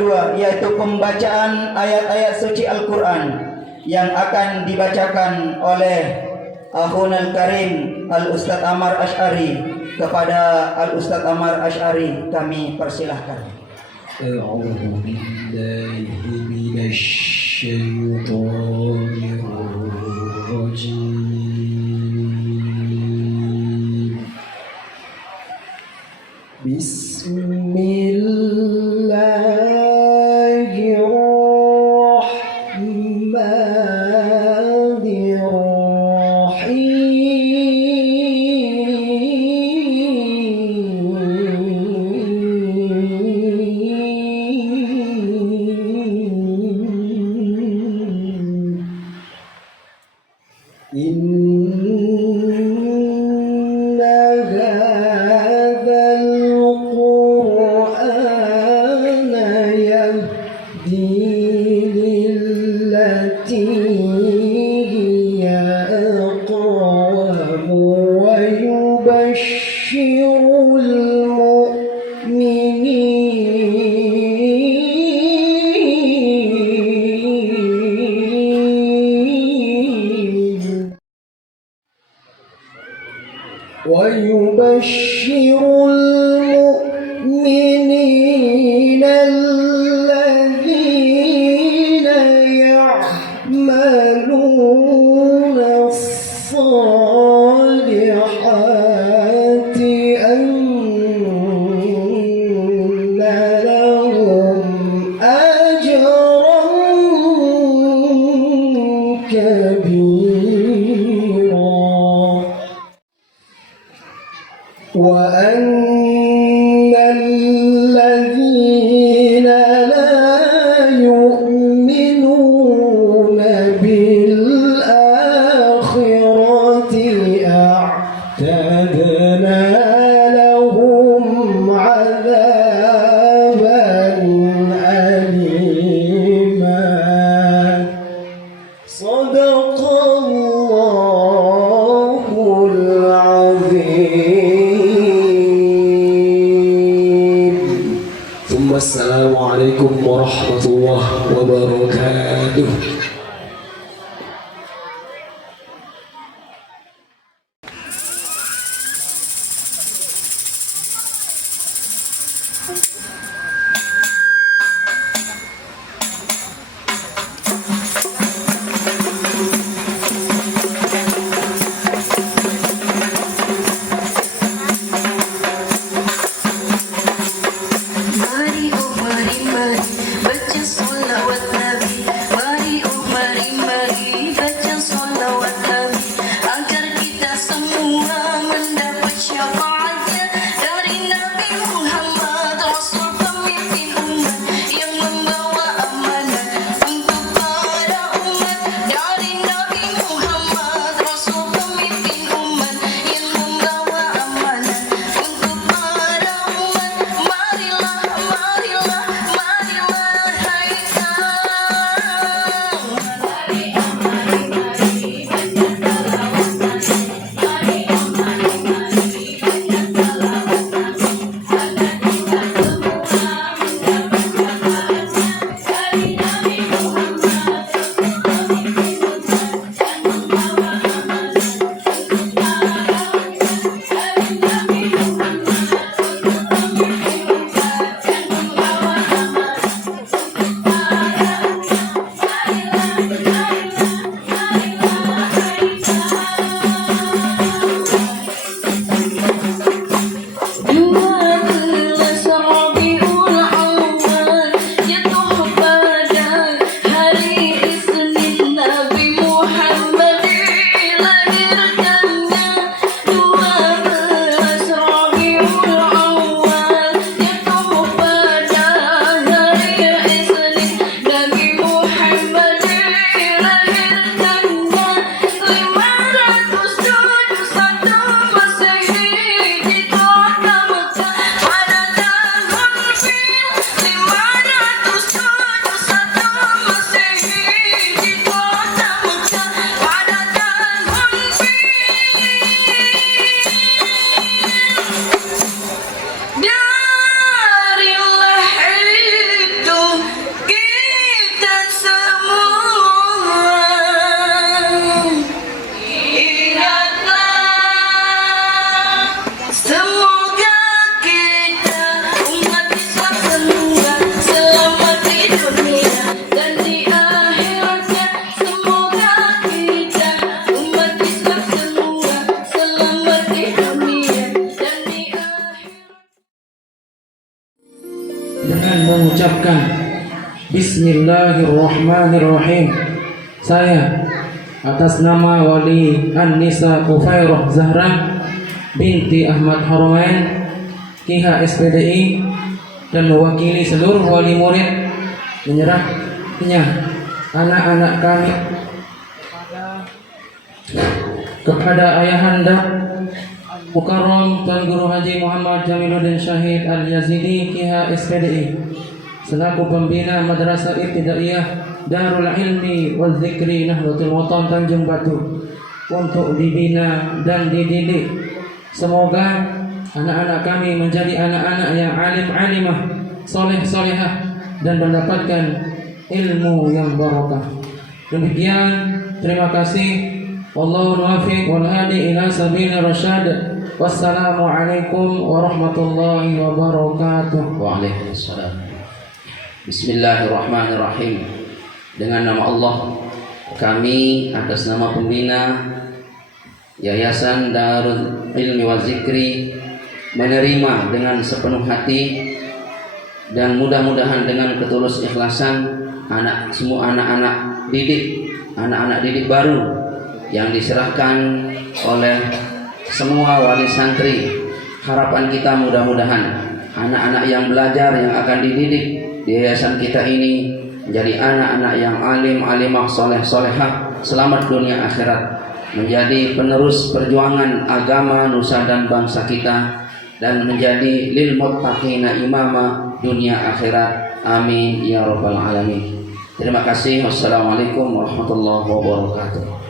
kedua yaitu pembacaan ayat-ayat suci Al-Quran yang akan dibacakan oleh Akhunal Karim Al-Ustadz Ammar Asy'ari. Kepada Al-Ustadz Ammar Asy'ari kami persilahkan. A'udzu billahi minasy syaithanir rajim. ويبشر المؤمنين الذين يعملون الصالحات أن لهم أجرا كبيرا وأن الذين لا يؤمنون بالآخرة أعتدنا لهم عذابا أليما صدق الله العظيم. Bismillahirrahmanirrahim. Saya atas nama Wali An-Nisa Kufairah Zahra binti Ahmad Haramain KH SPDI dan mewakili seluruh wali murid menyerahkannya anak-anak kami kepada ayahanda Mukarram Tuan Guru Haji Muhammad Jamiluddin Syahid Al-Yazidi KH SPDI selaku pembina Madrasah Ibtidaiyah Darul Ilmi wal Zikri Nahdlatul Watan Tanjung Batu untuk dibina dan dididik. Semoga anak-anak kami menjadi anak-anak yang alim-alimah, soleh-solehah dan mendapatkan ilmu yang barakah. Demikian, terima kasih. Wallahu muwaffiq wal hadi ila sabil rasyad. Wassalamualaikum warahmatullahi wabarakatuh. Waalaikumsalam. Bismillahirrahmanirrahim. Dengan nama Allah, kami atas nama pembina Yayasan Darul Ilmi wa Zikri menerima dengan sepenuh hati dan mudah-mudahan dengan ketulus ikhlasan semua anak-anak didik baru yang diserahkan oleh semua wali santri. Harapan kita mudah-mudahan anak-anak yang belajar yang akan dididik di yayasan kita ini menjadi anak-anak yang alim, alimah, soleh, solehah, selamat dunia akhirat, menjadi penerus perjuangan agama nusa dan bangsa kita, dan menjadi lil muttaqina imama dunia akhirat. Amin ya rabbal alamin. Terima kasih. Wassalamualaikum warahmatullahi wabarakatuh.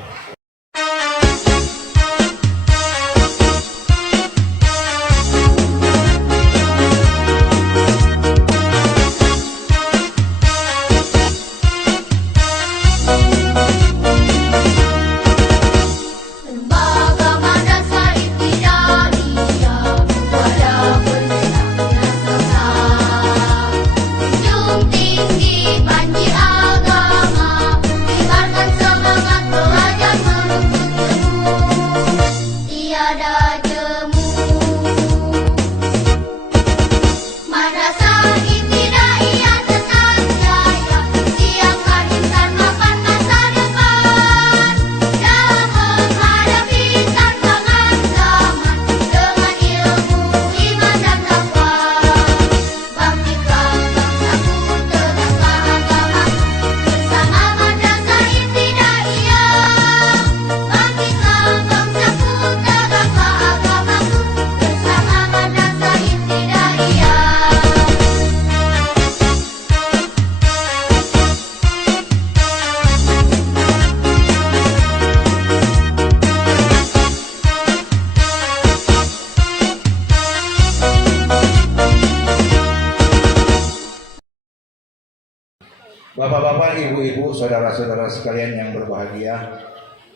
Bapak-bapak, ibu-ibu, saudara-saudara sekalian yang berbahagia,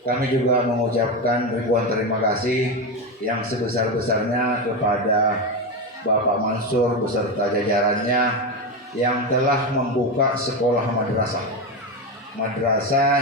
kami juga mengucapkan ribuan terima kasih yang sebesar-besarnya kepada Bapak Mansur beserta jajarannya yang telah membuka sekolah madrasah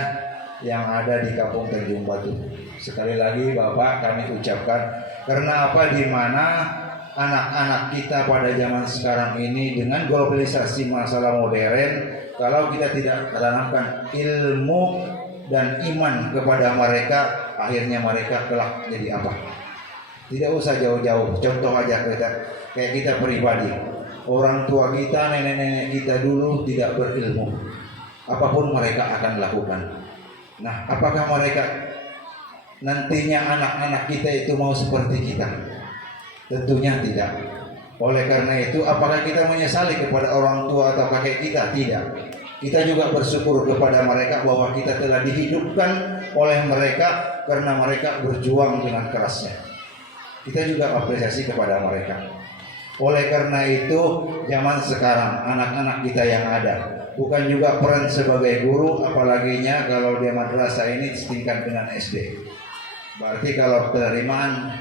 yang ada di Kampung Tanjung Batu. Sekali lagi Bapak kami ucapkan, karena apa, di mana anak-anak kita pada zaman sekarang ini dengan globalisasi masalah modern, kalau kita tidak tanamkan ilmu dan iman kepada mereka, akhirnya mereka kelak jadi apa? Tidak usah jauh-jauh, contoh aja kayak kita pribadi. Orang tua kita, nenek-nenek kita dulu tidak berilmu, apapun mereka akan lakukan. Nah, apakah mereka nantinya anak-anak kita itu mau seperti kita? Tentunya tidak. Oleh karena itu, apakah kita menyesali kepada orang tua atau kakek kita? Tidak. Kita juga bersyukur kepada mereka bahwa kita telah dihidupkan oleh mereka karena mereka berjuang dengan kerasnya. Kita juga apresiasi kepada mereka. Oleh karena itu, zaman sekarang anak-anak kita yang ada, bukan juga peran sebagai guru, apalaginya kalau dia madrasah ini setingkat dengan SD. Berarti kalau penerimaan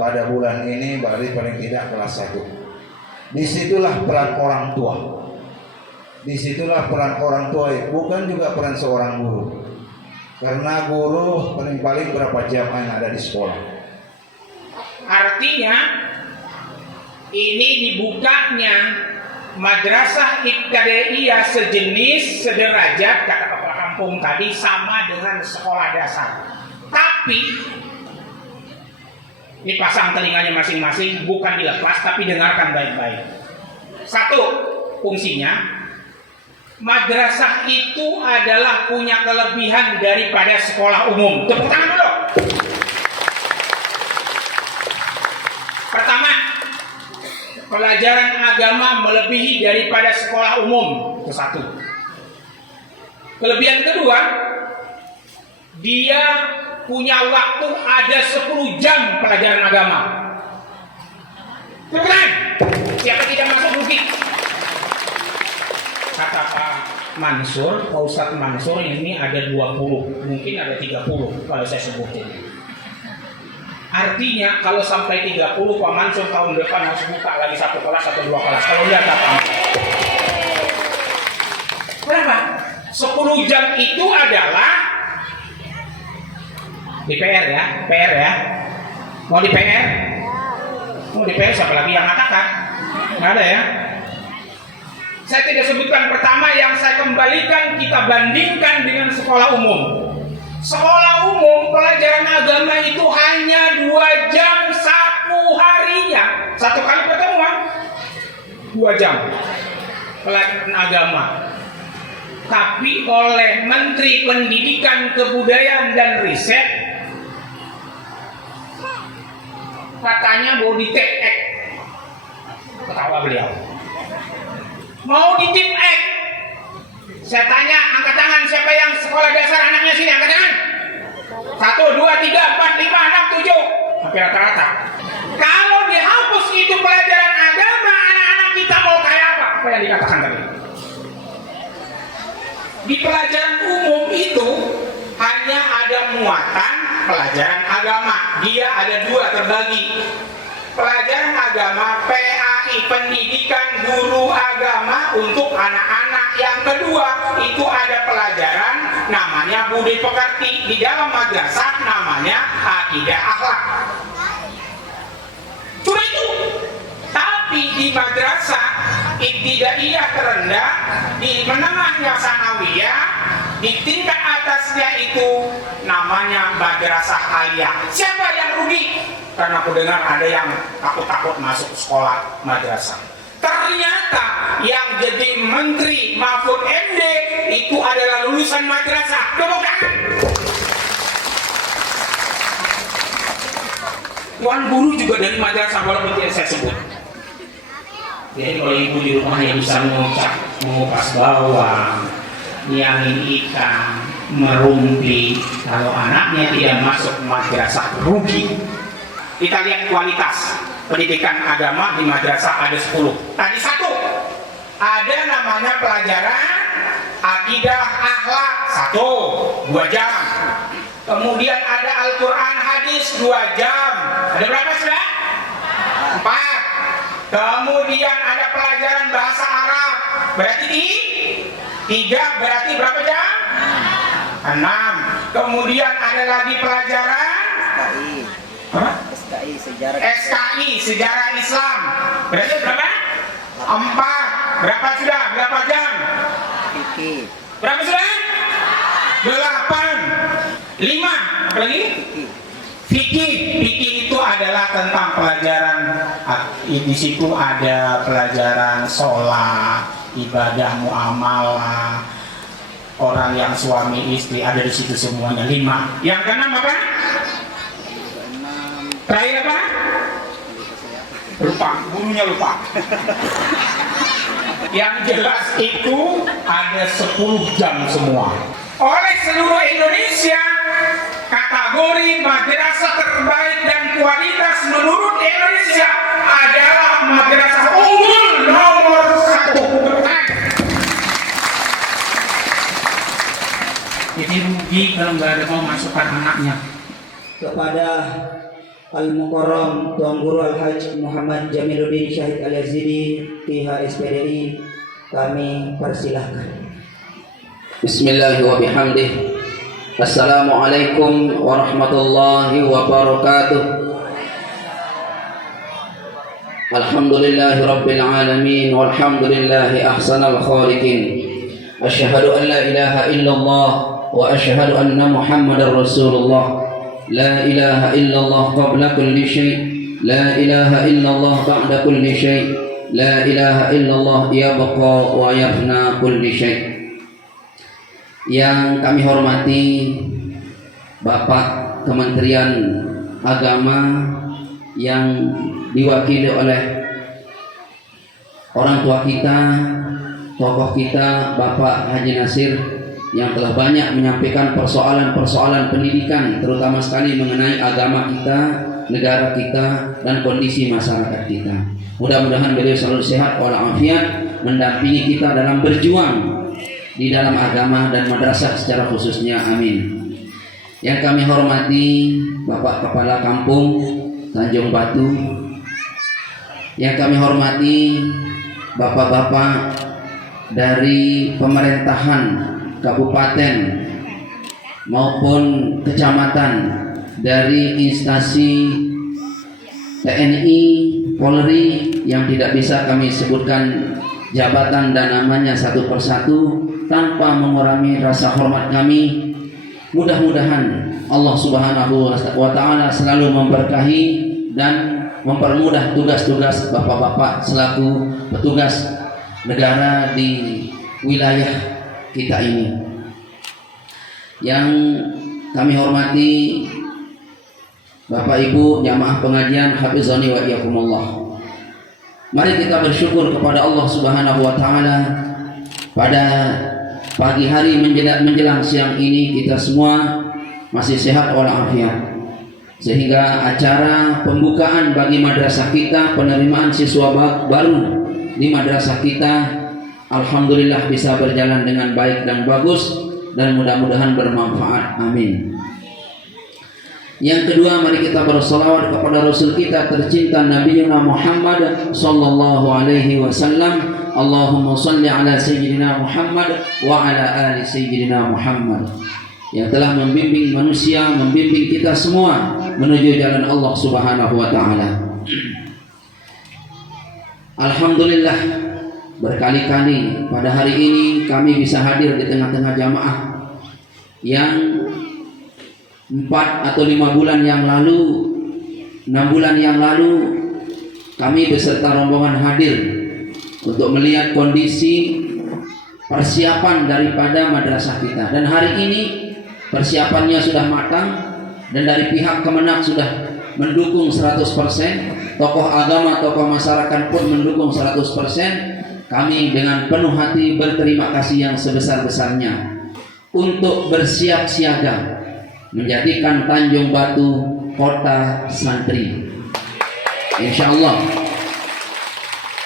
pada bulan ini berarti paling tidak kelas 1. Disitulah peran orang tua. Disitulah peran orang tua, bukan juga peran seorang guru. Karena guru paling-paling berapa jam yang ada di sekolah. Artinya ini dibukanya madrasah ibtidaiyah sejenis sederajat kata kepala kampung tadi sama dengan sekolah dasar. Tapi dipasang telinganya masing-masing, bukan dilepas tapi dengarkan baik-baik. Satu, fungsinya madrasah itu adalah punya kelebihan daripada sekolah umum. Tepuk tangan dulu. Pertama, pelajaran agama melebihi daripada sekolah umum. Itu satu. Kelebihan kedua, dia punya waktu ada 10 jam pelajaran agama. Bukan? Siapa tidak masuk rugi. Kata Pak Mansur, Pak Ustadz Mansur, ini ada 20, mungkin ada 30 kalau saya sebutin. Artinya kalau sampai 30 Pak Mansur tahun depan harus buka lagi 1 kelas atau 2 kelas. Kalau lihat apa? Berapa? 10 jam itu adalah di PR ya, PR ya. Mau di PR? Mau di PR siapa lagi yang ngatakan? Nggak ada ya. Saya tidak sebutkan pertama, yang saya kembalikan kita bandingkan dengan sekolah umum. Sekolah umum pelajaran agama itu hanya 2 jam 1 harinya. 1 kali pertemuan 2 jam pelajaran agama. Tapi oleh Menteri Pendidikan, Kebudayaan dan Riset katanya mau di take X. Ketawa beliau. Mau di tip X. Saya tanya, angkat tangan siapa yang sekolah dasar anaknya sini, angkat tangan. 1, 2, 3, 4, 5, 6, 7. Hampir rata-rata. Kalau dihapus itu pelajaran agama, anak-anak kita mau kayak apa? Apa yang dikatakan tadi? Di pelajaran umum itu hanya ada muatan pelajaran agama. Dia ada 2 terbagi. Pelajaran agama PAI, pendidikan guru agama untuk anak-anak. Yang kedua itu ada pelajaran namanya budi pekerti. Di dalam madrasah namanya akidah akhlak. Cuma itu. Tapi di madrasah ibtidaiyah terendah, di menengahnya sanawiyah, di tingkat atasnya itu namanya madrasah aliyah. Siapa yang rugi? Karena aku dengar ada yang takut-takut masuk sekolah madrasah. Ternyata yang jadi Menteri Mahfud MD itu adalah lulusan madrasah. Tepuk tangan. Tuan guru juga dari madrasah, walaupun tidak saya sebut. Jadi kalau ibu di rumah yang bisa mengupas bawang, nyangin ikan, merumpi, kalau anaknya tidak masuk madrasah rugi. Kita lihat kualitas pendidikan agama di madrasah ada 10. Tadi 1, ada namanya pelajaran akidah akhlak 1, 2 jam. Kemudian ada Al-Quran hadis 2 jam. Ada berapa sudah? 4. Kemudian ada pelajaran bahasa Arab. Berarti 3, berarti berapa jam? 6. Kemudian ada lagi pelajaran SKI, sejarah Islam. Berarti berapa? 4. Berapa sudah? Berapa jam? Berapa sudah? 8. 5. Apa lagi? Fikih. Fikih itu adalah tentang pelajaran. Di situ ada pelajaran sholat, ibadah muamalah, orang yang suami istri, ada di situ semuanya. 5. Yang keenam apa? Terakhir apa? Lupa, gurunya lupa. Yang jelas itu ada 10 jam semua. Oleh seluruh Indonesia, kategori madrasah terbaik dan kualitas menurut Indonesia adalah madrasah unggul nomor 1. Jadi rugi kalau nggak ada mau masukkan anaknya. Kepada Al-Mukarram Tuan Guru Al-Hajj Muhammad Jamiluddin Syahid Al-Yazidi PHSPDI, kami persilahkan. Bismillahirrahmanirrahim. Assalamualaikum warahmatullahi wabarakatuh. Alhamdulillahi Rabbil Alamin, walhamdulillahi ahsanal khaliqin. Asyhadu an la ilaha illallah wa asyhadu anna Muhammadar Rasulullah. La ilaha illallah qabla kulli syai', la ilaha illallah ba'da kulli syai', la ilaha illallah yabqa wa yafna kulli syai'. Yang kami hormati Bapak Kementerian Agama yang diwakili oleh orang tua kita, tokoh kita, Bapak Haji Nasir, yang telah banyak menyampaikan persoalan-persoalan pendidikan, terutama sekali mengenai agama kita, negara kita, dan kondisi masyarakat kita. Mudah-mudahan beliau selalu sehat walafiat, mendampingi kita dalam berjuang di dalam agama dan madrasah secara khususnya. Amin. Yang kami hormati Bapak Kepala Kampung Tanjung Batu, yang kami hormati bapak-bapak dari pemerintahan kabupaten maupun kecamatan, dari instansi TNI, Polri yang tidak bisa kami sebutkan jabatan dan namanya satu persatu tanpa mengurangi rasa hormat kami. Mudah-mudahan Allah Subhanahu wa Ta'ala selalu memberkahi dan mempermudah tugas-tugas bapak-bapak selaku petugas negara di wilayah kita ini. Yang kami hormati Bapak Ibu jamaah pengajian hafizani wa iyyakumullah. Mari kita bersyukur kepada Allah Subhanahu wa Ta'ala. Pada pagi hari menjelang siang ini kita semua masih sehat walafiat, sehingga acara pembukaan bagi madrasah kita, penerimaan siswa baru di madrasah kita, alhamdulillah bisa berjalan dengan baik dan bagus, dan mudah-mudahan bermanfaat. Amin. Yang kedua, mari kita bersolawat kepada Rasul kita tercinta Nabi Muhammad sallallahu alaihi wasallam. Allahumma salli ala sayyidina Muhammad wa ala ali sayyidina Muhammad, yang telah membimbing manusia, membimbing kita semua menuju jalan Allah Subhanahu wa Ta'ala. Alhamdulillah, berkali-kali pada hari ini kami bisa hadir di tengah-tengah jamaah yang 4 atau 5 bulan yang lalu, 6 bulan yang lalu kami beserta rombongan hadir untuk melihat kondisi persiapan daripada madrasah kita. Dan hari ini persiapannya sudah matang, dan dari pihak Kemenak sudah mendukung 100%, tokoh agama, tokoh masyarakat pun mendukung 100%. Kami dengan penuh hati berterima kasih yang sebesar-besarnya untuk bersiap siaga menjadikan Tanjung Batu kota santri. Insya Allah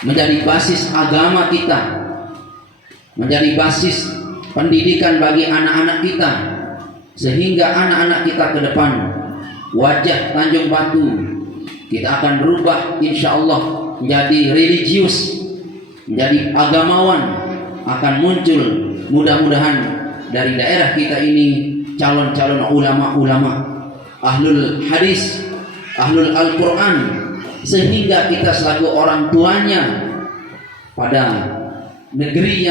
menjadi basis agama kita, menjadi basis pendidikan bagi anak-anak kita, sehingga anak-anak kita ke depan wajah Tanjung Batu kita akan berubah insya Allah menjadi religius, menjadi agamawan. Akan muncul mudah-mudahan dari daerah kita ini calon-calon ulama-ulama, ahlul hadis, ahlul Al-Quran, sehingga kita selaku orang tuanya pada negeri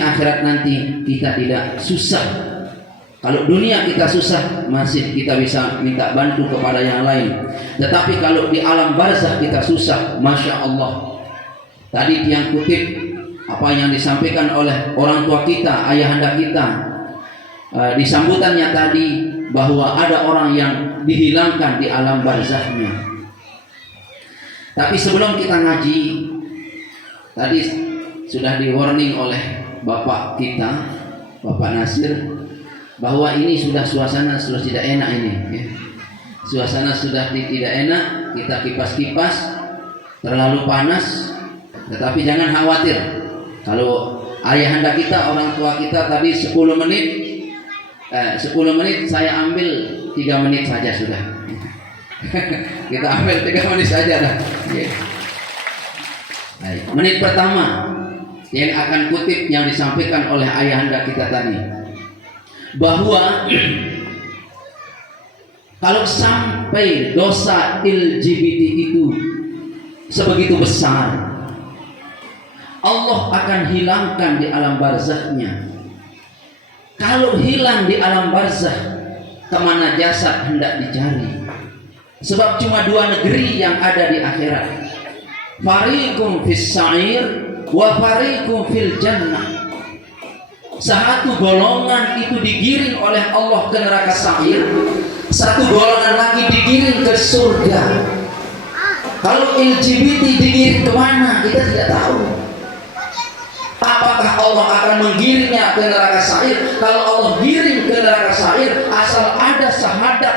akhirat nanti kita tidak susah. Kalau dunia kita susah, masih kita bisa minta bantu kepada yang lain. Tetapi kalau di alam barzakh kita susah, masya Allah. Tadi yang kutip apa yang disampaikan oleh orang tua kita, ayahanda kita, di sambutannya tadi, bahwa ada orang yang dihilangkan di alam barzakhnya. Tapi sebelum kita ngaji, tadi sudah di warning oleh Bapak kita, Bapak Nasir, bahwa ini suasana sudah tidak enak ini, ya. Suasana sudah tidak enak, kita kipas-kipas, terlalu panas. Tetapi jangan khawatir, kalau ayahanda kita, orang tua kita tadi 10 menit saya ambil 3 menit saja sudah. Kita ambil 3 menit saja dah. Menit pertama yang akan kutip yang disampaikan oleh ayahanda kita tadi, bahwa kalau sampai dosa LGBT itu sebegitu besar. Allah akan hilangkan di alam barzahnya. Kalau hilang di alam barzah, kemana jasad hendak dicari? Sebab cuma dua negeri yang ada di akhirat. Fariqum fis sa'ir wa fariqum fil jannah. Satu golongan itu digiring oleh Allah ke neraka sa'ir, satu golongan lagi digiring ke surga. Kalau LGBT digiring kemana kita tidak tahu. Apakah Allah akan menggiringnya ke neraka sa'ir? Kalau Allah giring ke neraka sa'ir, asal ada syahadat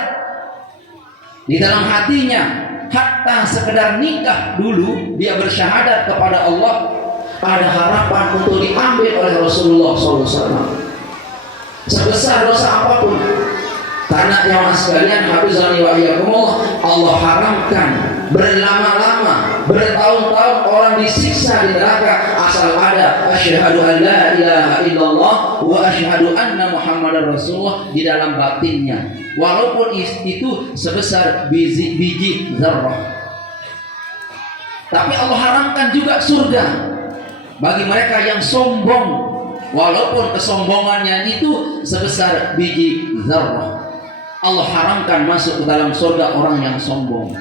di dalam hatinya, hatta sekedar nikah dulu dia bersyahadat kepada Allah, ada harapan untuk diambil oleh Rasulullah SAW. Sebesar dosa apapun, karena yang sekalian, hafizani wa iyyakumullah, Allah haramkan berlama-lama, bertahun-tahun orang disiksa di neraka asal ada asyhadu an la ilaha illallah wa asyhadu anna muhammadar rasulullah di dalam batinnya, walaupun itu sebesar biji zarrah. Tapi Allah haramkan juga surga bagi mereka yang sombong, walaupun kesombongannya itu sebesar biji zarrah. Allah haramkan masuk ke dalam surga orang yang sombong.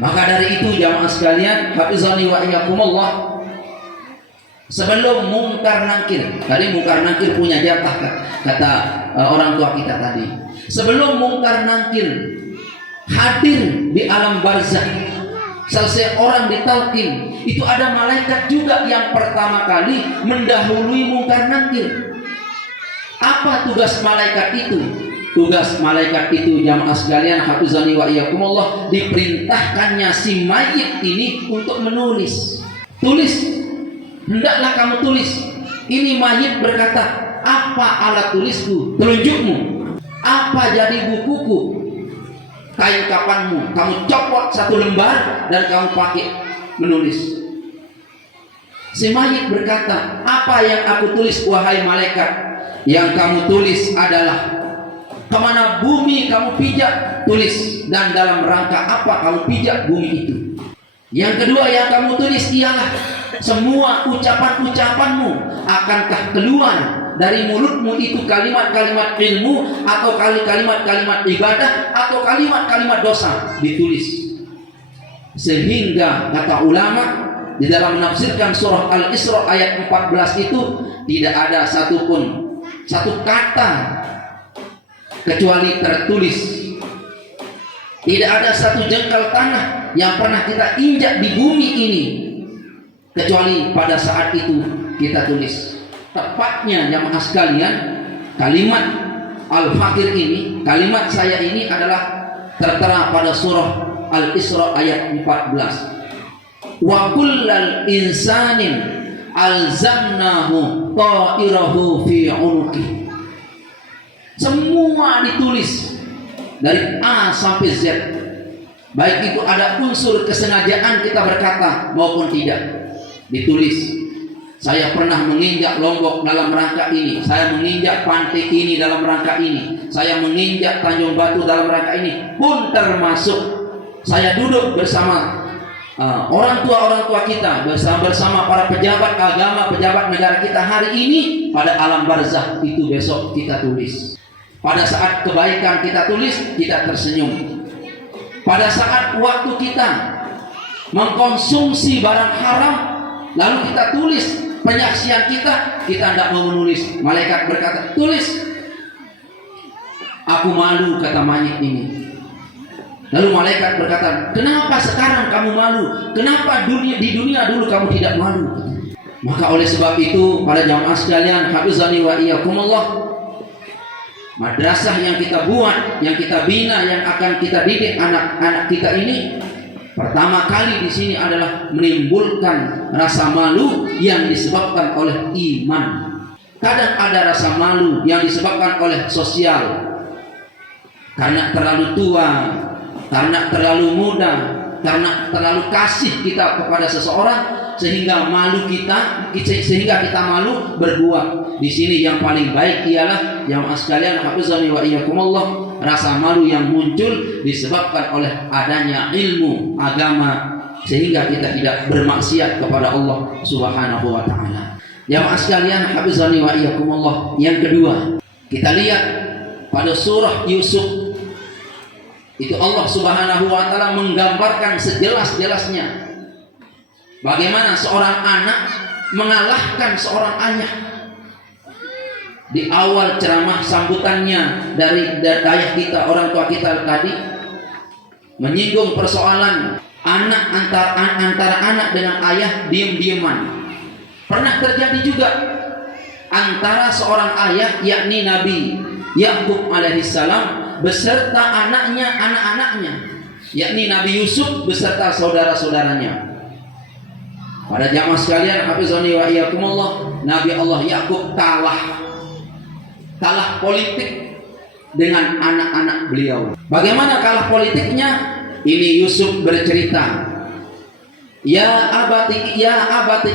Maka dari itu jamaah sekalian, hafizani wa iyyakumullah, sebelum mungkar nakir, tadi mungkar nakir punya jatah kata orang tua kita tadi. Sebelum mungkar nakir hadir di alam barzah, selesai orang ditalqin, itu ada malaikat juga yang pertama kali mendahului mungkar nakir. Apa tugas malaikat itu? Tugas malaikat itu jamaah sekalian, hafizani wa iyyakumullah, diperintahkannya si mayit ini untuk menulis. Tulis, hendaklah kamu tulis. Ini mayit berkata, apa alat tulisku? Telunjukmu. Apa jadi bukuku? Kain kapanmu? Kamu copot satu lembar dan kamu pakai menulis. Si mayit berkata, apa yang aku tulis wahai malaikat? Yang kamu tulis adalah kemana bumi kamu pijak, tulis, dan dalam rangka apa kamu pijak bumi itu. Yang kedua yang kamu tulis ialah semua ucapan-ucapanmu akankah keluar dari mulutmu itu kalimat-kalimat ilmu atau kalimat-kalimat ibadah atau kalimat-kalimat dosa, ditulis. Sehingga kata ulama di dalam menafsirkan surah Al-Isra ayat 14 itu tidak ada satu kata kecuali tertulis. Tidak ada satu jengkal tanah yang pernah kita injak di bumi ini kecuali pada saat itu kita tulis. Tepatnya jamaah sekalian, kalimat Al-Fakir ini, kalimat saya ini adalah tertera pada surah Al-Isra ayat 14. Wa kullal insanin alzamnahu ta'irahu fi 'unuqi. Semua ditulis dari A sampai Z. Baik itu ada unsur kesengajaan kita berkata maupun tidak, ditulis. Saya pernah menginjak Lombok dalam rangka ini, saya menginjak pantai ini dalam rangka ini, saya menginjak Tanjung Batu dalam rangka ini, pun termasuk saya duduk bersama orang tua kita, bersama para pejabat agama, pejabat negara kita hari ini pada alam barzah, itu besok kita tulis. Pada saat kebaikan kita tulis, kita tersenyum. Pada saat waktu kita mengkonsumsi barang haram, lalu kita tulis penyaksian kita tidak mau menulis. Malaikat berkata, tulis. Aku malu, kata mayit ini. Lalu malaikat berkata, kenapa sekarang kamu malu? Kenapa di dunia dulu kamu tidak malu? Maka oleh sebab itu, para jamaah sekalian, hafizani wa iyyakumullah, madrasah yang kita buat, yang kita bina, yang akan kita didik anak-anak kita ini, pertama kali di sini adalah menimbulkan rasa malu yang disebabkan oleh iman. Kadang ada rasa malu yang disebabkan oleh sosial, karena terlalu tua, karena terlalu muda, karena terlalu kasih kita kepada seseorang, sehingga kita malu berbuat. Di sini yang paling baik ialah jamaah sekalian, hafizani wa iyyakumullah, rasa malu yang muncul disebabkan oleh adanya ilmu agama sehingga kita tidak bermaksiat kepada Allah Subhanahu wa taala. Jamaah sekalian, hafizani wa iyyakumullah, yang kedua, kita lihat pada surah Yusuf. Itu Allah Subhanahu wa taala menggambarkan sejelas-jelasnya bagaimana seorang anak mengalahkan seorang ayah. Di awal ceramah sambutannya dari ayah kita, orang tua kita tadi menyinggung persoalan anak antara anak dengan ayah diam-diaman. Pernah terjadi juga antara seorang ayah yakni Nabi Yakub alaihissalam beserta anak-anaknya, yakni Nabi Yusuf beserta saudara-saudaranya. Pada jamaah sekalian, hafizani wa iyyakumullah, Nabi Allah Yakub kalah politik dengan anak-anak beliau. Bagaimana kalah politiknya? Ini Yusuf bercerita, Ya abati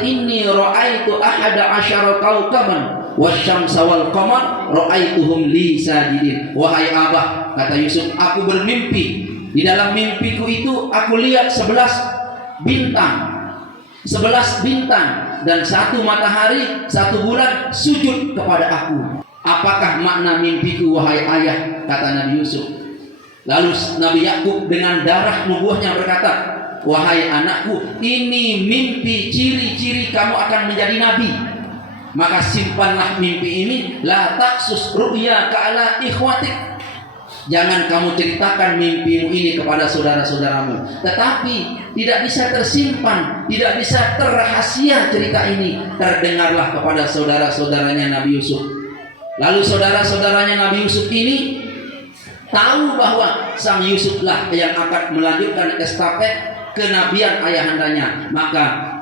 inni ra'aitu ahada asyara kawkaban wasyamsa wal qamar ra'aituhum li sajidin. Wahai abah, kata Yusuf, aku bermimpi. Di dalam mimpiku itu aku lihat 11 bintang dan 1 matahari, 1 bulan sujud kepada aku. Apakah makna mimpiku wahai ayah? Kata Nabi Yusuf. Lalu Nabi Yakub dengan darah nubuahnya berkata, wahai anakku, ini mimpi ciri-ciri kamu akan menjadi nabi. Maka simpanlah mimpi ini, la taksus ru'ya ka'ala ikhwatik. Jangan kamu ceritakan mimpimu ini kepada saudara-saudaramu. Tetapi tidak bisa tersimpan, tidak bisa terrahasia cerita ini. Terdengarlah kepada saudara-saudaranya Nabi Yusuf. Lalu saudara-saudaranya Nabi Yusuf ini tahu bahwa sang Yusuflah yang akan melanjutkan estafet kenabian ayahandanya. Maka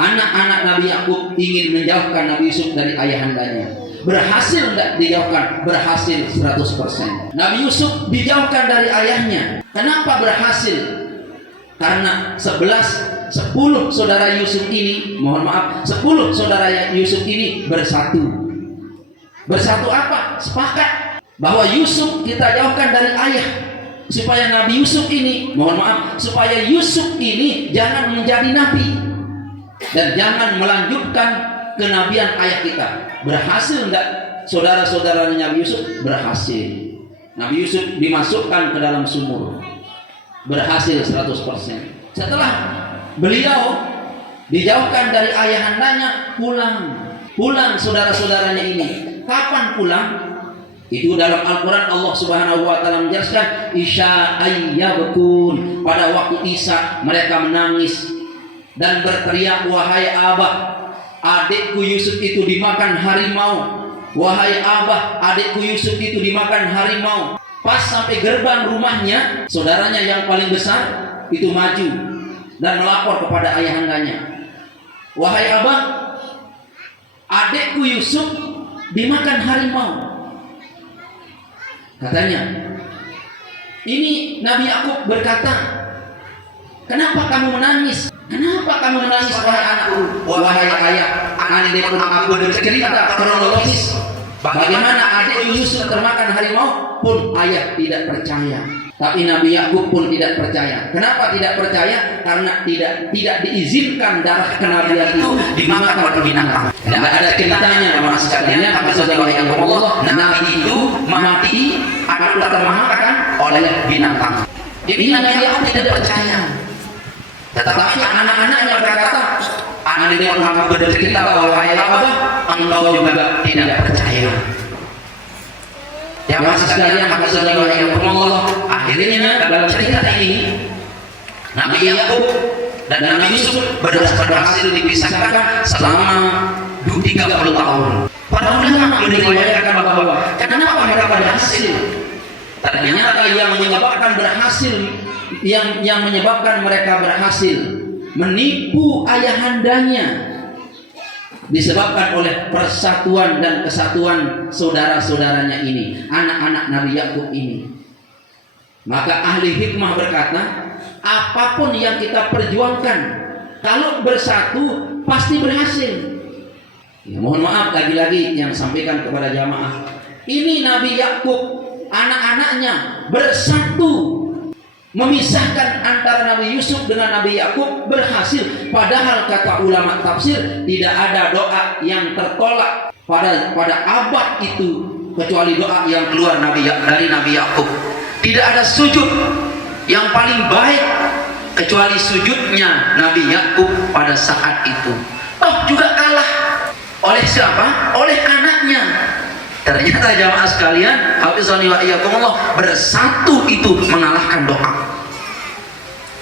anak-anak Nabi Yakub ingin menjauhkan Nabi Yusuf dari ayahandanya. Berhasil tidak dijauhkan? Berhasil 100%. Nabi Yusuf dijauhkan dari ayahnya. Kenapa berhasil? Karena 10 saudara Yusuf ini, 10 saudara Yusuf ini bersatu. Bersatu apa? Sepakat bahwa Yusuf kita jauhkan dari ayah, supaya Nabi Yusuf ini, supaya Yusuf ini jangan menjadi nabi dan jangan melanjutkan kenabian ayah kita. Berhasil enggak saudara-saudaranya Nabi Yusuf? Berhasil. Nabi Yusuf dimasukkan ke dalam sumur. Berhasil 100%. Setelah beliau dijauhkan dari ayahandanya, pulang saudara-saudaranya ini. Kapan pulang? Itu dalam Al-Quran Allah Subhanahu wa taala menjelaskan, Isya ayyabkun, pada waktu Isya mereka menangis dan berteriak, wahai abah, adikku Yusuf itu dimakan harimau. Wahai abah, adikku Yusuf itu dimakan harimau. Pas sampai gerbang rumahnya, saudaranya yang paling besar itu maju dan melapor kepada ayahandanya, wahai abah, adikku Yusuf dimakan harimau. Katanya, ini Nabi Yakub berkata, kenapa kamu menangis? Kenapa kamu menangis wahai anakku? Wahai ayah, ini pun aku bercerita kronologis bagaimana adik Yusuf termakan harimau pun ayah tidak percaya. Tapi Nabi Yakub pun tidak percaya. Kenapa tidak percaya? Karena tidak diizinkan darah kenabian itu dimakan oleh binatang. Tidak ada ceritanya sama sekalian. Allah, Nabi itu mati akan termakan oleh binatang. Jadi Nabi Yakub tidak percaya. Tetapi anak-anaknya berkata, anak dia mengaku bercerita bahwa wahai abah, engkau juga tidak percaya. Ya masih sekalian, akhirnya dalam cerita ini Nabi Yakub dan Nabi Yusuf berhasil dipisahkan selama 30 tahun. Para ulama meriwayatkan bahwa kenapa mereka berhasil? Ternyata yang menyebabkan mereka berhasil menipu ayahandanya disebabkan oleh persatuan dan kesatuan saudara-saudaranya ini, anak-anak Nabi Yakub ini. Maka ahli hikmah berkata, apapun yang kita perjuangkan, Kalau bersatu pasti berhasil. Ya, mohon maaf lagi-lagi yang sampaikan kepada jamaah. Ini Nabi Yakub, anak-anaknya bersatu memisahkan antara Nabi Yusuf dengan Nabi Yakub berhasil. Padahal kata ulama tafsir tidak ada doa yang tertolak pada abad itu kecuali doa yang keluar dari Nabi Yakub. Tidak ada sujud yang paling baik kecuali sujudnya Nabi Yakub pada saat itu. Toh juga kalah oleh siapa? Oleh anaknya. Ternyata jamaah sekalian, hafizani wa iyyakumullah, bersatu itu mengalahkan doa.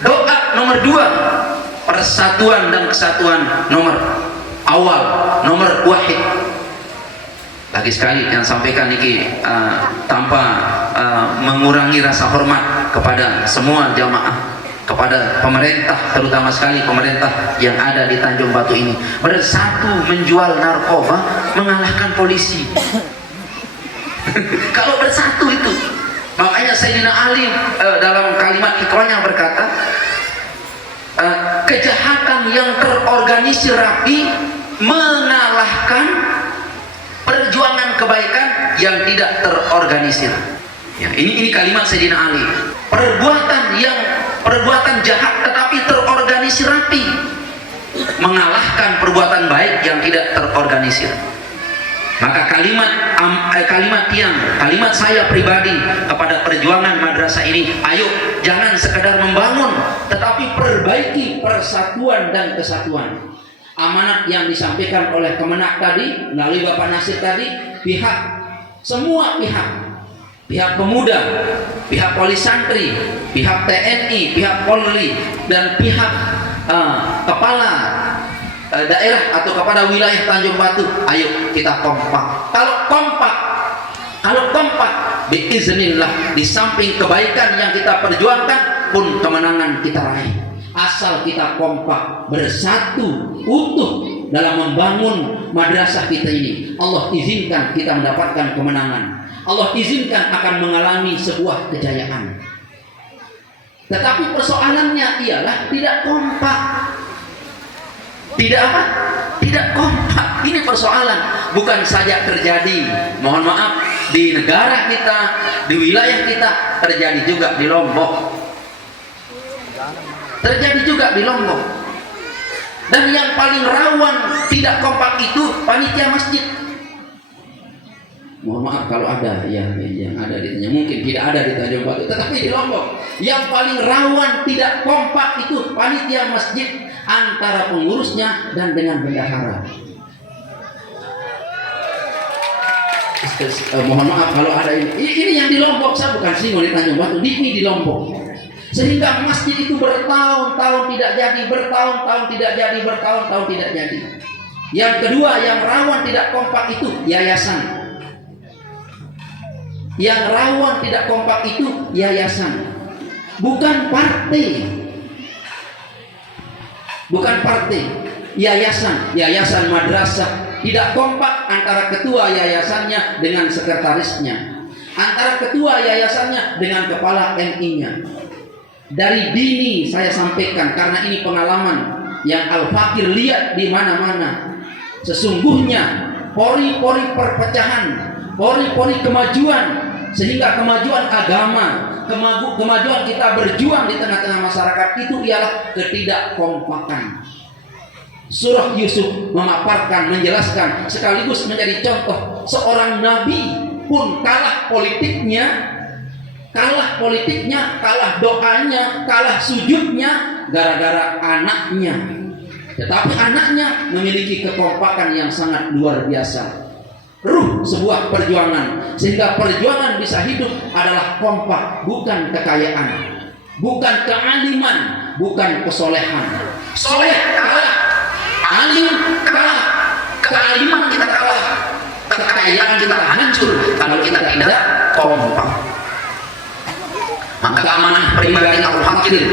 Doa nomor 2, persatuan dan kesatuan nomor awal, nomor wahid. Lagi sekali yang sampaikan ini tanpa mengurangi rasa hormat kepada semua jamaah, kepada pemerintah, terutama sekali pemerintah yang ada di Tanjung Batu ini. Bersatu menjual narkoba mengalahkan polisi. Kalau bersatu itu, makanya Sayyidina Ali dalam kalimat hikmahnya berkata, kejahatan yang terorganisir rapi mengalahkan perjuangan kebaikan yang tidak terorganisir. Ya, ini kalimat Sayyidina Ali. Perbuatan jahat tetapi terorganisir rapi mengalahkan perbuatan baik yang tidak terorganisir. Maka kalimat saya pribadi kepada perjuangan madrasah ini, ayo jangan sekedar membangun tetapi perbaiki persatuan dan kesatuan. Amanat yang disampaikan oleh Kemenak tadi melalui Bapak Nasir tadi, semua pihak pemuda, pihak Polisantri, pihak TNI, pihak Polri, dan pihak kepala daerah atau kepada wilayah Tanjung Batu, ayo kita kompak. Kalau kompak biiznillah, di samping kebaikan yang kita perjuangkan pun kemenangan kita raih. Asal kita kompak, bersatu, utuh dalam membangun madrasah kita ini, Allah izinkan kita mendapatkan kemenangan. Allah izinkan akan mengalami sebuah kejayaan. Tetapi persoalannya ialah tidak kompak. Tidak kompak. Ini persoalan. Bukan saja terjadi, mohon maaf, di negara kita, di wilayah kita, terjadi juga di Lombok. Dan yang paling rawan tidak kompak itu panitia masjid. Mohon maaf kalau ada yang ada di Tanjung, mungkin tidak ada di Tanjung Batu, tetapi di Lombok yang paling rawan tidak kompak itu panitia masjid antara pengurusnya dan dengan bendahara. Mohon maaf kalau ada ini yang di Lombok, saya bukan singgung di Tanjung Batu, di Lombok. Sehingga masjid itu bertahun-tahun tidak jadi, bertahun-tahun tidak jadi. Yang kedua yang rawan tidak kompak itu yayasan. Yang rawan tidak kompak itu yayasan, bukan partai. Yayasan madrasah tidak kompak antara ketua yayasannya dengan sekretarisnya, antara ketua yayasannya dengan kepala MI-nya. Dari dini saya sampaikan karena ini pengalaman yang Al-Fakir lihat di mana-mana. Sesungguhnya pori-pori perpecahan, pori-pori kemajuan, sehingga kemajuan agama, kemajuan kita berjuang di tengah-tengah masyarakat itu ialah ketidakkompakan. Surah Yusuf memaparkan, menjelaskan, sekaligus menjadi contoh seorang nabi pun kalah politiknya, kalah doanya, kalah sujudnya gara-gara anaknya. Tetapi anaknya memiliki kekompakan yang sangat luar biasa. Ruh sebuah perjuangan, sehingga perjuangan bisa hidup adalah kompak, bukan kekayaan, bukan kealiman, bukan kesolehan. Soleh kalah, alim kalah, kealiman kita kalah, kekayaan kita hancur kalau kita tidak kompak. Maka amanah pribadi Al-Fakir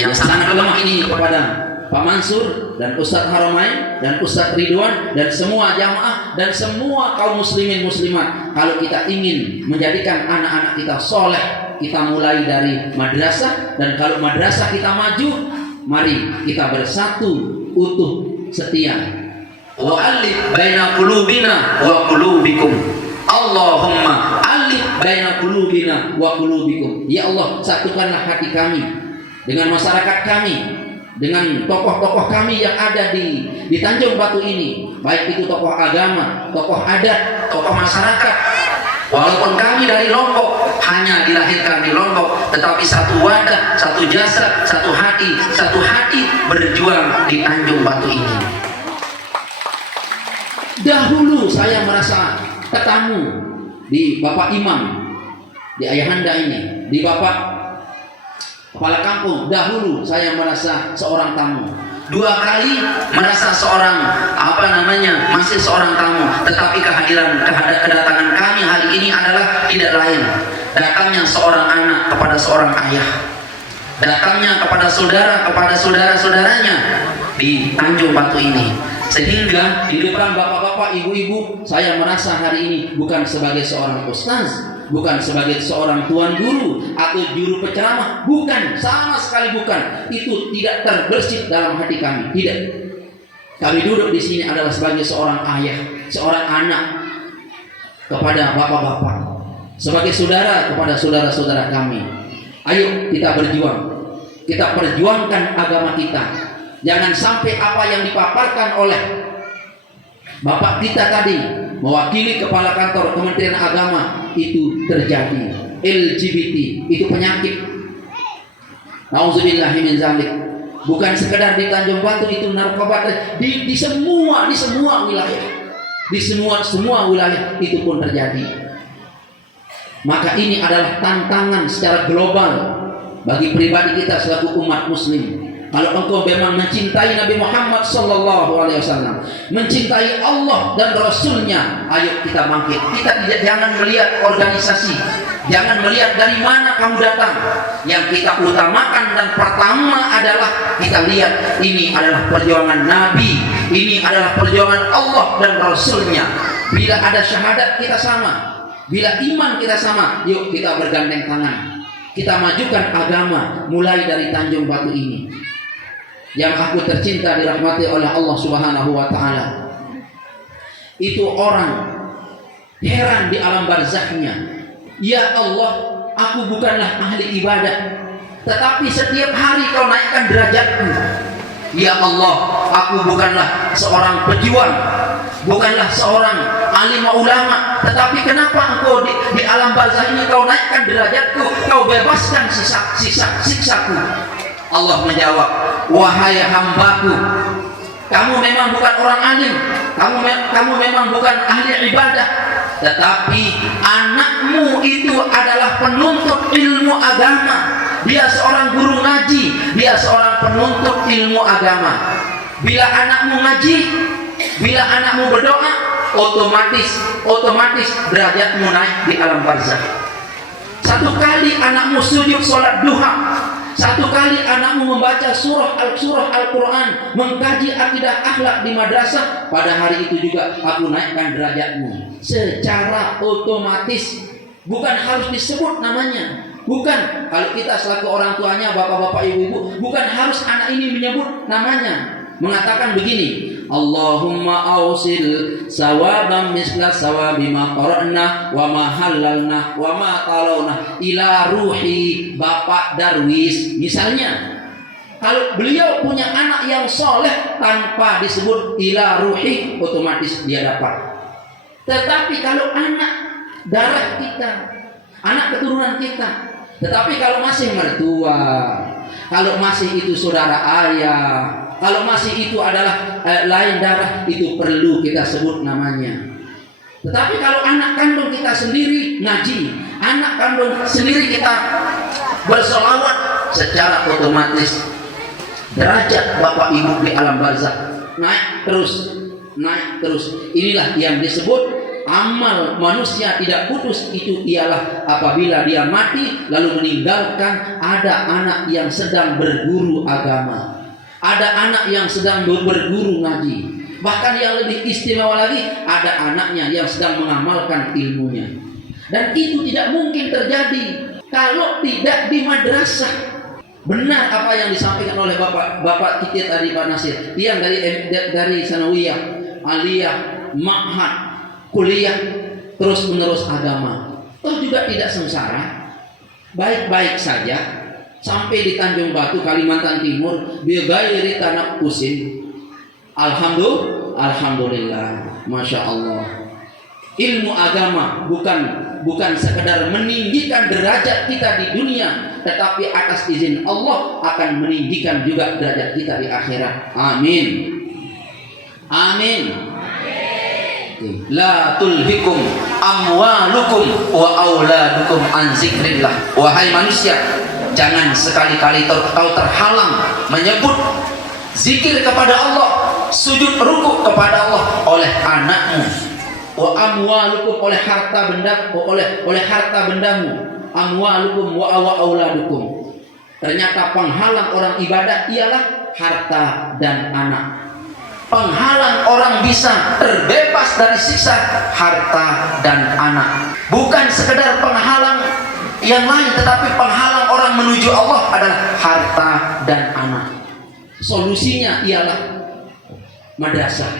yang sangat lemah ini kepada Pak Mansur dan Ustadz Haramain dan Ustadz Ridwan dan semua jamaah dan semua kaum muslimin muslimat, kalau kita ingin menjadikan anak-anak kita soleh, kita mulai dari madrasah. Dan kalau madrasah kita maju, Mari kita bersatu utuh setia. Wa alif baina qulubina wa qulubikum. Allahumma alif baina qulubina wa qulubikum. Ya Allah, satukanlah hati kami dengan masyarakat kami, dengan tokoh-tokoh kami yang ada di Tanjung Batu ini, baik itu tokoh agama, tokoh adat, tokoh masyarakat. Walaupun kami dari Lombok, hanya dilahirkan di Lombok, tetapi satu wadah, satu jasad, satu hati berjuang di Tanjung Batu ini. Dahulu saya merasa ketemu di Bapak Imam, di Ayahanda ini, di Bapak Kepala Kampung. Dahulu saya merasa seorang tamu. 2 kali merasa masih seorang tamu, tetapi kedatangan kami hari ini adalah tidak lain, datangnya seorang anak kepada seorang ayah, datangnya kepada saudara-saudaranya di Tanjung Batu ini. Sehingga di depan bapak-bapak, ibu-ibu, saya merasa hari ini bukan sebagai seorang ustaz, bukan sebagai seorang tuan guru atau juru penceramah, bukan, sama sekali bukan. Itu tidak terbersit dalam hati kami, tidak. Kami duduk di sini adalah sebagai seorang ayah, seorang anak kepada bapak-bapak, sebagai saudara kepada saudara-saudara kami. Ayo kita berjuang, kita perjuangkan agama kita. Jangan sampai apa yang dipaparkan oleh bapak kita tadi, mewakili kepala kantor Kementerian Agama, itu terjadi. LGBT itu penyakit. Nauzubillahi min dzalik. Bukan sekedar di Tanjung Batu, itu narkoba di semua wilayah. Di semua wilayah itu pun terjadi. Maka ini adalah tantangan secara global bagi pribadi kita selaku umat muslim. Kalau engkau memang mencintai Nabi Muhammad SAW, mencintai Allah dan Rasulnya, ayo kita bangkit. Kita jangan melihat organisasi, jangan melihat dari mana kamu datang. Yang kita utamakan dan pertama adalah kita lihat ini adalah perjuangan Nabi, ini adalah perjuangan Allah dan Rasulnya. Bila ada syahadat kita sama, bila iman kita sama, yuk kita bergandeng tangan. Kita majukan agama mulai dari Tanjung Batu ini. Yang aku tercinta dirahmati oleh Allah Subhanahu wa taala. Itu orang heran di alam barzakhnya. Ya Allah, aku bukanlah ahli ibadah, tetapi setiap hari kau naikkan derajatku. Ya Allah, aku bukanlah seorang pejuang, bukanlah seorang alim ulama, tetapi kenapa engkau di alam barzakh ini kau naikkan derajatku, kau bebaskan siksaku. Allah menjawab, wahai hambaku, kamu memang bukan orang alim, kamu memang bukan ahli ibadah, tetapi anakmu itu adalah penuntut ilmu agama. Dia seorang guru ngaji, dia seorang penuntut ilmu agama. Bila anakmu ngaji, bila anakmu berdoa, otomatis derajatmu naik di alam barzakh. Satu kali anakmu sujud sholat duha, satu kali anakmu membaca surah Al-Quran, mengkaji akidah akhlak di madrasah, pada hari itu juga aku naikkan derajatmu secara otomatis. Bukan harus disebut namanya, bukan. Kalau kita selaku orang tuanya, bapak-bapak, ibu-ibu, bukan harus anak ini menyebut namanya, mengatakan begini, Allahumma awsil sawaban misla sawabi ma qara'na wa ma halalna wa ma talawna ila ruhi Bapak Darwis. Misalnya, kalau beliau punya anak yang soleh tanpa disebut ila ruhi, otomatis dia dapat. Tetapi kalau anak darah kita, anak keturunan kita, tetapi kalau masih mertua, kalau masih itu saudara ayah, kalau masih itu adalah lain darah, itu perlu kita sebut namanya. Tetapi kalau anak kandung kita sendiri ngaji, anak kandung sendiri kita bersolawat, secara otomatis derajat bapak ibu di alam barzakh naik terus. Inilah yang disebut amal manusia tidak putus. Itu ialah apabila dia mati lalu meninggalkan ada anak yang sedang berguru agama, ada anak yang sedang berguru ngaji, bahkan yang lebih istimewa lagi, ada anaknya yang sedang mengamalkan ilmunya. Dan itu tidak mungkin terjadi kalau tidak di madrasah. Benar apa yang disampaikan oleh Bapak kita tadi, Pak Nasir. Yang dari sanawiyah, aliyah, ma'had, kuliah, terus menerus agama. Toh juga tidak sengsara, baik-baik saja. Sampai di Tanjung Batu, Kalimantan Timur, bigairi tanaffusin. Alhamdulillah, masya Allah. Ilmu agama bukan sekedar meninggikan derajat kita di dunia, tetapi atas izin Allah akan meninggikan juga derajat kita di akhirat. Amin. Amin. La tulhikum amwalukum wa auladukum an zikrillah. Wahai manusia, jangan sekali-kali kau terhalang menyebut zikir kepada Allah, sujud rukuk kepada Allah oleh anakmu, wa amwalukum, oleh harta benda, oleh harta bendamu, amwalukum wa auladukum. Ternyata penghalang orang ibadah ialah harta dan anak. Penghalang orang bisa terbebas dari siksa, harta dan anak. Bukan sekedar penghalang yang lain, tetapi penghalang orang menuju Allah adalah harta dan anak. Solusinya ialah madrasah.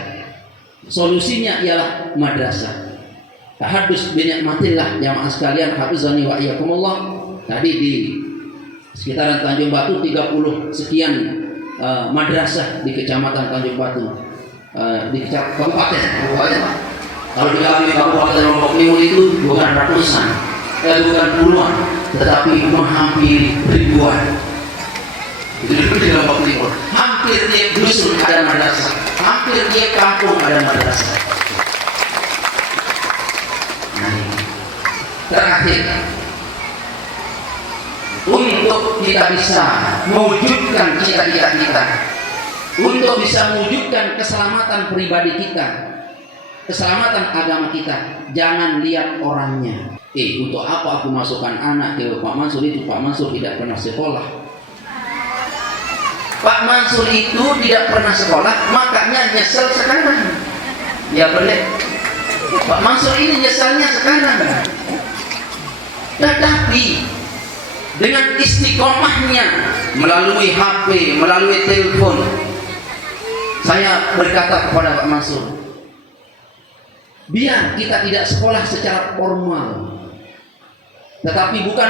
Solusinya ialah madrasah. Tahadus binikmatillah jamaah sekalian, hafizani wa iyyakumullah. Tadi di sekitaran Tanjung Batu 30 sekian madrasah di Kecamatan Tanjung Batu, di kabupaten. Kalau di kami Kabupaten Lombok Timur itu bukan ratusan, bukan puluhan, tetapi menghampiri ribuan. Itu di Lombok Timur. Hampir tiap dusun ada madrasah, hampir tiap kampung ada madrasah. Nah, terakhir, untuk kita bisa mewujudkan cita-cita kita, untuk bisa mewujudkan keselamatan pribadi kita, keselamatan agama kita, jangan lihat orangnya. Untuk apa aku masukkan anak ke Pak Mansur itu? Pak Mansur tidak pernah sekolah. Pak Mansur itu tidak pernah sekolah, makanya nyesel sekarang. Ya boleh. Pak Mansur ini nyeselnya sekarang. Tetapi dengan istiqomahnya melalui HP, melalui telepon, saya berkata kepada Pak Mansur, biar kita tidak sekolah secara formal, tetapi bukan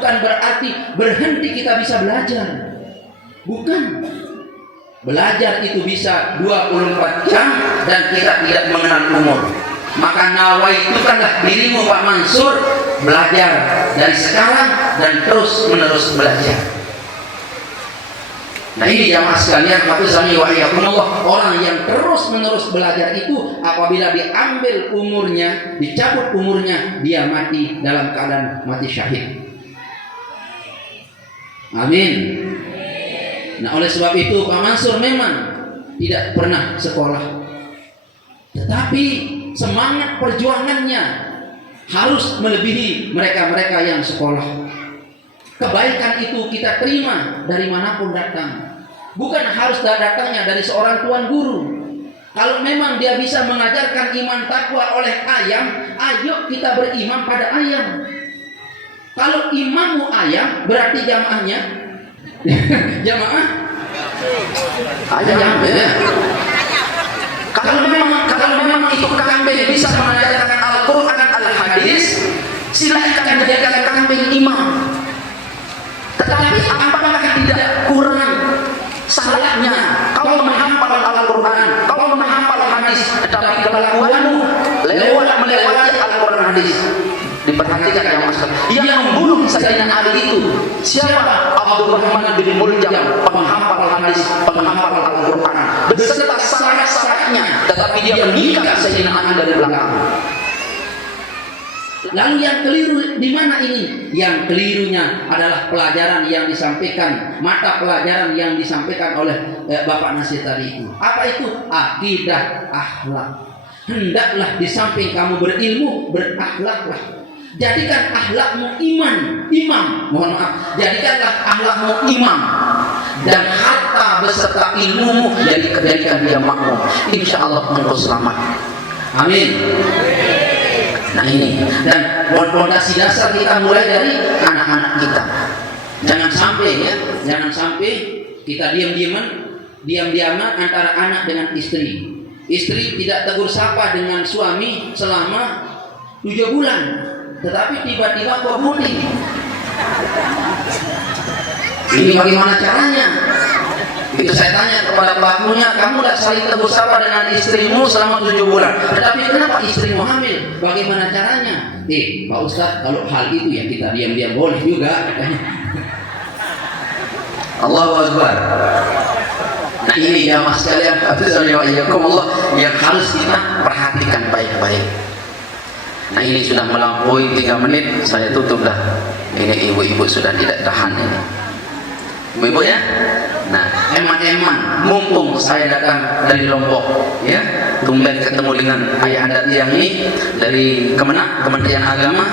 berarti berhenti kita bisa belajar. Bukan. Belajar itu bisa 24 jam dan kita tidak mengenal umur. Maka nawaitukanlah dirimu Pak Mansur belajar dari sekarang dan terus menerus belajar. Nah ini jamaah sekalian, hafizani wa iyyakumullah, orang yang terus menerus belajar itu apabila diambil umurnya, dicabut umurnya, dia mati dalam keadaan mati syahid. Amin. Nah oleh sebab itu Pak Mansur memang tidak pernah sekolah, tetapi semangat perjuangannya harus melebihi mereka-mereka yang sekolah. Kebaikan itu kita terima dari manapun datang, bukan harus datangnya dari seorang tuan guru. Kalau memang dia bisa mengajarkan iman takwa oleh ayam, ayo kita beriman pada ayam. Kalau imammu ayam, berarti jamaahnya jamaah ayam ya. Kalau memang itu kambing bisa mengajarkan Al-Quran, Al-Hadis, silakan menjadikan kambing imam. Tetapi apakah tidak kurang salahnya kau menghafal Al-Quran, kau menghafal hadis, tetapi kelakuanmu melewati Al-Quran hadis? Diperhatikan ya Mas. Yang membunuh Sayyidina Ali itu siapa? Abdurrahman bin Muljam, penghafal hadis, penghafal Al-Quran, beserta syarat-syaratnya, tetapi dia mengikat Sayyidina Ali dari belakang. Lalu yang keliru di mana ini? Yang kelirunya adalah pelajaran yang disampaikan, mata pelajaran yang disampaikan oleh Bapak Nasir tadi itu. Apa itu? Akidah, akhlak. Hendaklah di samping kamu berilmu, berakhlaklah. Jadikan akhlakmu imam. Mohon maaf. Jadikanlah akhlakmu imam dan harta beserta ilmumu jadikan dia makmum. Insya Allah engkau selamat. Amin. Nah ini, dan fondasi dasar kita mulai dari anak-anak kita. Jangan sampai ya, jangan sampai kita diam-diaman antara anak dengan istri. Istri tidak tegur sapa dengan suami selama 7 bulan, tetapi tiba-tiba kok mudik. Ini bagaimana caranya? Itu saya tanya kepada pelakunya, kamu tidak saling tegur sapa dengan istrimu selama 7 bulan, tetapi kenapa istrimu hamil? Bagaimana caranya? Pak Ustadz, kalau hal itu ya kita diam-diam boleh juga katanya. Allahu Akbar. Nah ini jamaah sekalian, Allah yang harus kita perhatikan baik-baik. Nah ini sudah melampaui 3 menit, saya tutup dah. Ini ibu-ibu sudah tidak tahan ini. Ibu ya. Nah, eman-eman, mumpung saya datang dari Lombok, ya, tumben ketemu dengan ayah anda tiang ini dari Kementerian Agama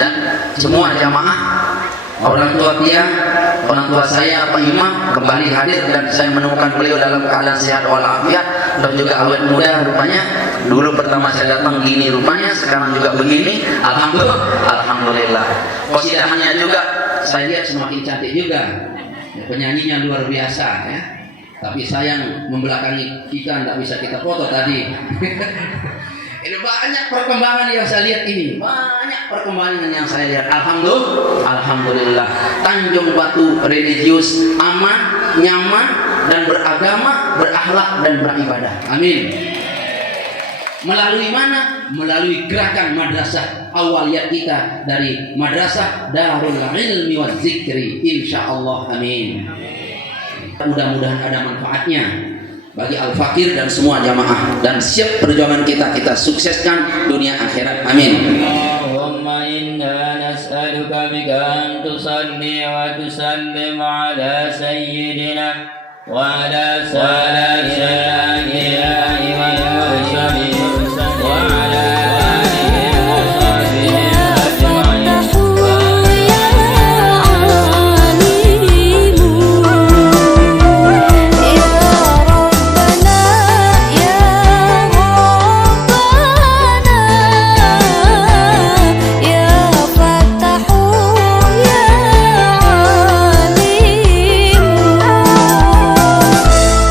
dan semua jamaah, orang tua tiang, orang tua saya, Pak Imam kembali hadir dan saya menemukan beliau dalam keadaan sehat walafiat dan juga awet muda rupanya. Dulu pertama saya datang gini rupanya, sekarang juga begini. Alhamdulillah. Qasidahannya juga saya lihat semakin cantik juga. Penyanyinya luar biasa ya. Tapi sayang membelakangi kita, tidak bisa kita foto tadi. Ini banyak perkembangan yang saya lihat ini. Banyak perkembangan yang saya lihat. Alhamdulillah. Tanjung Batu religius, aman, nyaman dan beragama, berakhlak dan beribadah. Amin. Melalui mana? Melalui gerakan madrasah awaliyat kita dari Madrasah Darul Ilmi wa Zikri, insyaallah. Amin. Mudah-mudahan ada manfaatnya bagi al-fakir dan semua jamaah, dan siap perjuangan kita sukseskan dunia akhirat. Amin. Allahumma inna nas'aluka bika an tusalli wa tusallim ala sayyidina wa ala sayyidina wa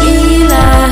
Ila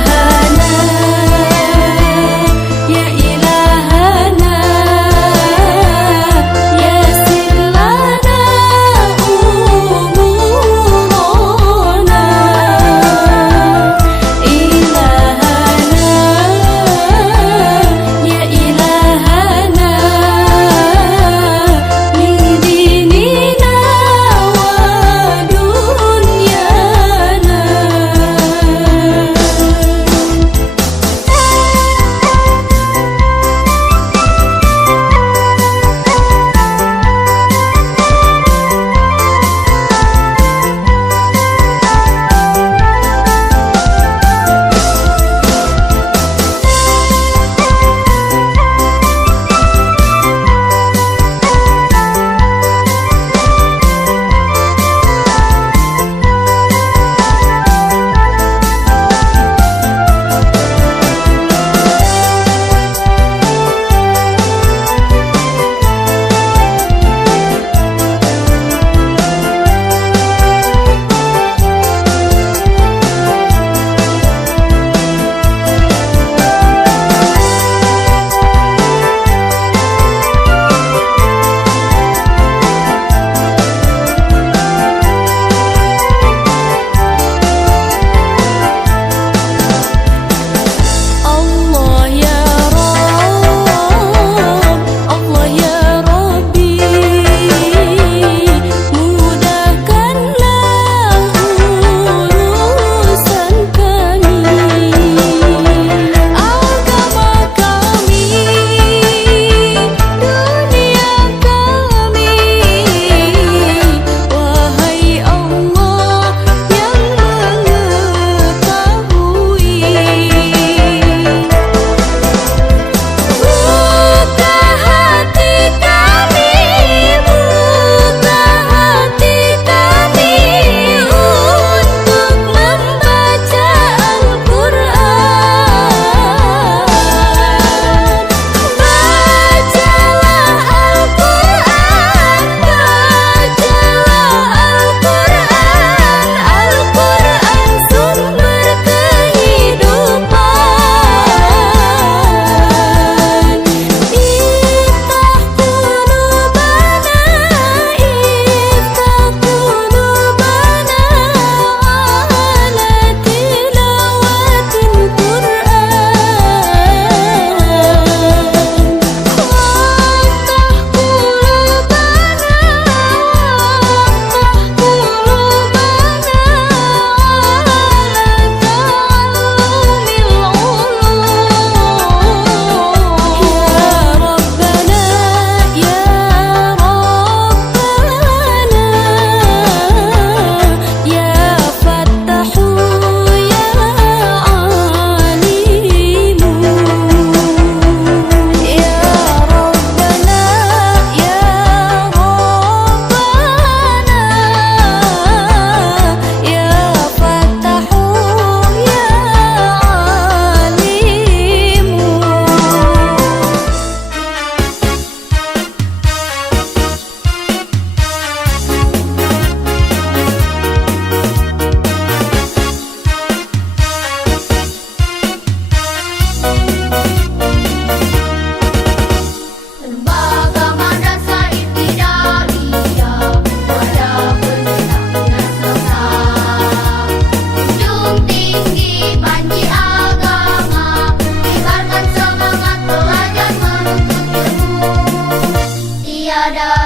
ada